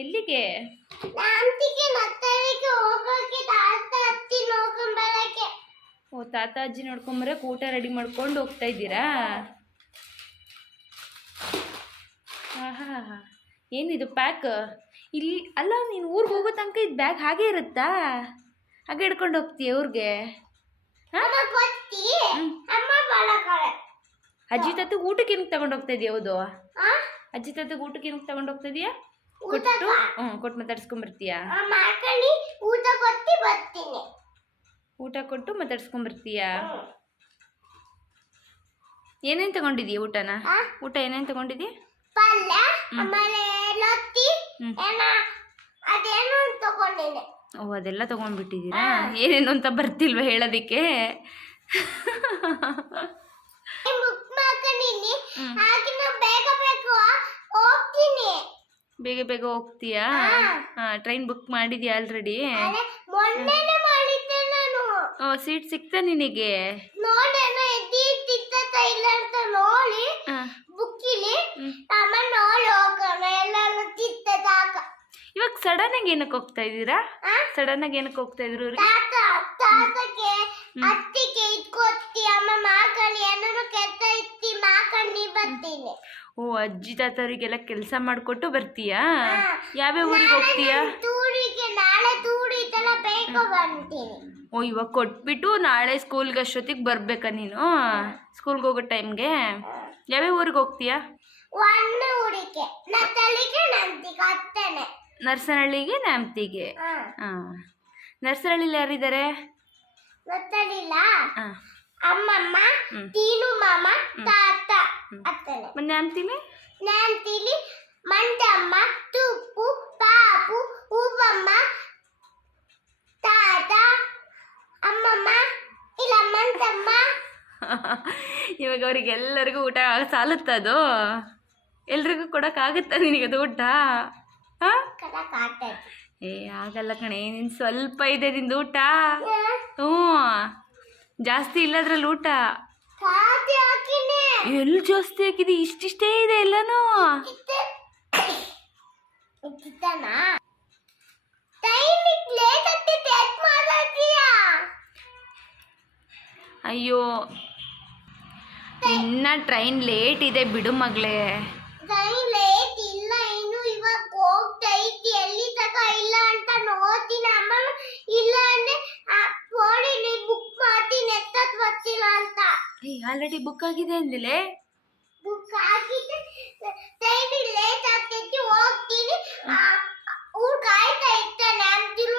ಎಲ್ಲಿಗೆ? ಓ ತಾತ ಅಜ್ಜಿ ನೋಡ್ಕೊಂಬರಕ್ಕೆ ಊಟ ರೆಡಿ ಮಾಡ್ಕೊಂಡು ಹೋಗ್ತಾ ಇದ್ದೀರಾ? ಆಹಾ ಏನಿದು ಪ್ಯಾಕ್ ಇಲ್ಲಿ ಅಲ್ಲ ನೀನು ಊರಿಗೆ ಹೋಗೋ ತನಕ ಇದು ಬ್ಯಾಗ್ ಹಾಗೆ ಇರುತ್ತಾ? ಹಾಗೆ ಹಿಡ್ಕೊಂಡು ಹೋಗ್ತೀಯ ಅವ್ರಿಗೆ ಹಾಂ? ಅಜ್ಜಿ ತಾತ ಊಟಕ್ಕೆ ಏನಕ್ಕೆ ತಗೊಂಡು ಹೋಗ್ತಾ ಇದೆಯಾ ಹೌದು? ಅಜ್ಜಿ ತಾತ ಊಟಕ್ಕೆ ಏನಕ್ಕೆ ತಗೊಂಡು ಹೋಗ್ತಾ ಇದೆಯಾ? ಕೊಟ್ಟು ಹ್ಞೂ ಕೊಟ್ಟು ಮಾತಾಡ್ಸ್ಕೊಂಬರ್ತೀಯಾ? ಊಟ ಕೊಟ್ಟು ಬರ್ತೀನಿ. ಊಟ ಕೊಟ್ಟು ಮಾತಾಡ್ಸ್ಕೊಂಬರ್ತೀಯಾ? ಏನೇನ್ ತಗೊಂಡಿದೀಯ ಊಟನ? ಊಟ ಏನೇನು ತಗೊಂಡಿದೀಯ ಪಲ್ಯ ಆಮೇಲೆ ಲೊತ್ತಿ ಹ್ಮ್. ಏನ ಅದೇನು ತಗೊಂಡಿನಿ ಓ ಅದೆಲ್ಲ ತಗೊಂಡ್ಬಿಟ್ಟಿದೀರಾ ಏನೇನು ಅಂತ ಬರ್ತಿಲ್ವ ಹೇಳೋದಕ್ಕೆ ಬುಕ್ ಮಾಡ್ಕೊಂಡಿನಿ ಹ್ಮ್. ಹಾಗೆ ನಾವು ಬೇಗ ಬೇಗ ಹೋಗ್ತೀನಿ ಬೇಗ ಬೇಗ ಹೋಗ್ತೀಯಾ? ಹಾಂ. ಟ್ರೈನ್ ಬುಕ್ ಮಾಡಿದ್ಯಾ ಆಲ್ರೆಡಿ ಓ ಸೀಟ್ ಸಿಕ್ತ ನಿನಗೆ? ಇವಾಗ ಸಡನ್ ಆಗಿ ಏನಕ್ಕೆ ಹೋಗ್ತಾ ಇದೀರಾ ಸಡನ್ ಆಗಿ ಏನಕ್ಕೆ ಹೋಗ್ತಾ ಇದ್ರು ಅಜ್ಜಿ ತಾತವರಿಗೆಲ್ಲ ಕೆಲಸ ಮಾಡಿಕೊಟ್ಟು ಬರ್ತೀಯಾ. ಯಾವ್ಯಾವ ಊರಿಗೆ ಹೋಗ್ತೀಯಾ? ಓ ಇವಾಗ ಕೊಟ್ಬಿಟ್ಟು ನಾಳೆ ಸ್ಕೂಲ್ಗೆ ಅಷ್ಟೊತ್ತಿಗೆ ಬರ್ಬೇಕಾ ನೀನು? ಸ್ಕೂಲ್ಗೆ ಹೋಗೋ ಟೈಮ್ಗೆ ಯಾವ್ಯಾವ ಊರಿಗೆ ಹೋಗ್ತೀಯಾ? ನರ್ಸನಹಳ್ಳಿಗೆ ನ್ಯಾಮ್ತಿಗೆ? ಹಾ. ನರ್ಸನಹಳ್ಳಿಲಿ ಯಾರಿದ್ದಾರೆ? ಅಮ್ಮಮ್ಮ. ತೀನು ಮಾಮ ತಾತ. ಅತ್ತನೆ ಅಂತೀನಿ ಅಂತೀನಿ ನಂತಿಲಿ ಮಂಡಮ್ಮ ತುಪ್ಪು ಪಾಪು ಹೂವಮ್ಮ ತಾತ ಅಮ್ಮಮ್ಮ ಇಲ್ಲ ಮಂತಮ್ಮ ಇವಾಗ ಅವರಿಗೆಲ್ಲರಿಗೂ ಊಟ ಸಾಲುತ್ತದು ಎಲ್ರಿಗೂ ಕೊಡೋಕ್ಕಾಗುತ್ತಾ ನಿನಗದು ಊಟ? ಹಾಂ? ಕಡಕ್ ಆಗ್ತೈತಿ ಏ ಆಗಲ್ಲ ಕಣೆ ನಿನ್ ಸ್ವಲ್ಪ ಇದೆ ನಿಂದು ಊಟ ಹ್ಞೂ ಜಾಸ್ತಿ ಇಲ್ಲದ್ರಲ್ಲಿ ಊಟ. ಎಲ್ಲಿ ಜಾಸ್ತಿ ಹಾಕಿದೆ ಇಷ್ಟಿಷ್ಟೇ ಇದೆ ಎಲ್ಲನೂ? ಅಯ್ಯೋ ಇನ್ನ ಟ್ರೈನ್ ಲೇಟ್ ಇದೆ ಬಿಡು ಮಗಳೇ ಟೈಮ್ ಲೇಟ್ ಇಲ್ಲ ಇನ್ನು ಇವಾಗ ಹೋಗ್ತೈತಿ ಎಲ್ಲಿ ತಕ ಇಲ್ಲ ಅಂತ ನೋಡ್ತೀನಿ ಅಮ್ಮ ಇಲ್ಲ ಅಂದ್ರೆ ಫೋನಲ್ಲಿ ಬುಕ್ ಮಾಡ್ತೀನಿ ಎತ್ತದ್ ಬರ್ತಿಲ್ಲ ಅಂತ ಆಲ್ರೆಡಿ ಬುಕ್ ಆಗಿದೆ ಅಂದಿಲೆ? ಬುಕ್ ಆಗಿದೆ. ಟೈಮ್ ಲೇಟ್ ಆಗ್ತೈತಿ ಹೋಗ್ತೀನಿ. ಊರ್ ಕಾಯ್ತಾ ಇರ್ತಾನೆ ಅಂತಿರು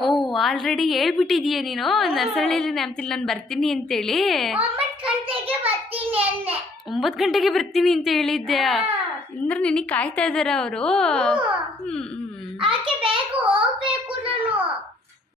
ಓ ಆಲ್ರೆಡಿ ಹೇಳ್ಬಿಟ್ಟಿದೀಯ ನೀನು? ನರ್ಸಳ್ಳಿಲಿ ನ್ಯಾಮ್ತಿಲ್ ನಾನು ಬರ್ತೀನಿ ಅಂತೇಳಿ? ಒಂಬತ್ತು ಗಂಟೆಗೆ ಬರ್ತೀನಿ ಅಂತ ಹೇಳಿದ್ದೆ ಅಂದ್ರೆ ನಿನಗೆ ಕಾಯ್ತಾ ಇದ್ದಾರೆ ಅವರು? ಹ್ಮ್. ಹ್ಮ್